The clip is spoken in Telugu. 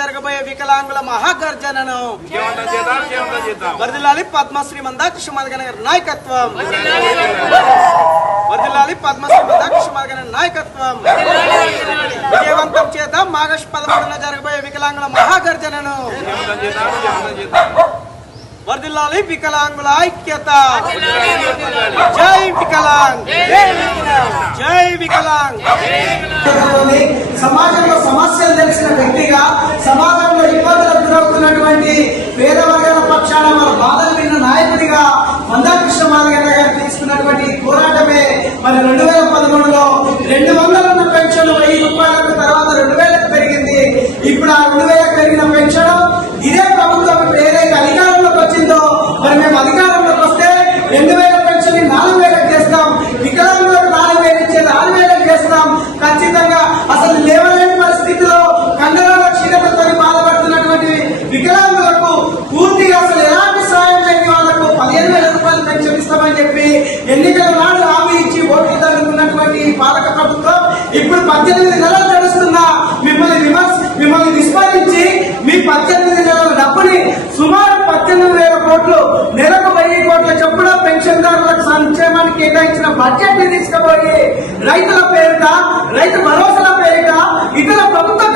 జరగబోయే వికలాంగుల మహాగర్జనను వర్ధిల్లాలి పద్మశ్రీ మందాకృష్ణ మాదిగ గారి నాయకత్వం. వర్ధిల్లాలి పద్మశ్రీ మందాకృష్ణ మాదిగ గారి నాయకత్వం. విజయవంతం చేద్దాం ఆగస్టు 11న జరగబోయే వికలాంగుల మహాగర్జనను. వర్ధిల్లాలి వికలాంగుల ఐక్యత. జై వికలాంగ్, జై వికలాంగ్. సమాజంలో సమస్యలు తెలిసిన వ్యక్తిగా, సమాజంలో ఇబ్బందులకు గురవుతున్నటువంటి పేద వర్గాల పక్షాన మన బాధలు విన్న నాయకుడిగా మందాకృష్ణ మాదిగ గారు తీసుకున్నటువంటి పోరాటమే మరి 2013లో 200 ఉన్న పెన్షన్ 1000 రూపాయలకు తర్వాత 2000కు పెరిగింది. ఇప్పుడు ఆ 2000కు పెరిగిన పెన్షన్ ఇదే ప్రభుత్వం ఏదైతే అధికారంలోకి వచ్చిందో మరి మేము అధికారంలోకి వస్తే 2000 పెన్షన్ 4000కు చేస్తాం, వికలాంగులకు 4000 ఇచ్చేది 6000కు చేస్తాం. ఖచ్చితంగా అసలు లేవలేని పరిస్థితిలో కండరాల క్షీణతతో బాధపడుతున్నటువంటి వికలాంగులకు పూర్తిగా అసలు ఎలాంటి సాయం లేని వాళ్లకు 15,000 రూపాయలు పెన్షన్ ఇస్తామని చెప్పి ఎన్నికల నాడు హామీ ఇచ్చి ఓట్లు తగ్గుతున్నటువంటి పాలక ప్రభుత్వం ఇప్పుడు 18 నెలలు నడుస్తున్నా మిమ్మల్ని విస్మరించి మీ 18 నెలల డబ్బుని సుమారు 18,000 కోట్లు నెలకు 1000 కోట్ల చొప్పున పెన్షన్దారులకు సంక్షేమానికి కేటాయించిన బడ్జెట్ ని తీసుకుపోయి రైతుల పేరిట, రైతు భరోసాల పేరిట, ఇతర ప్రభుత్వ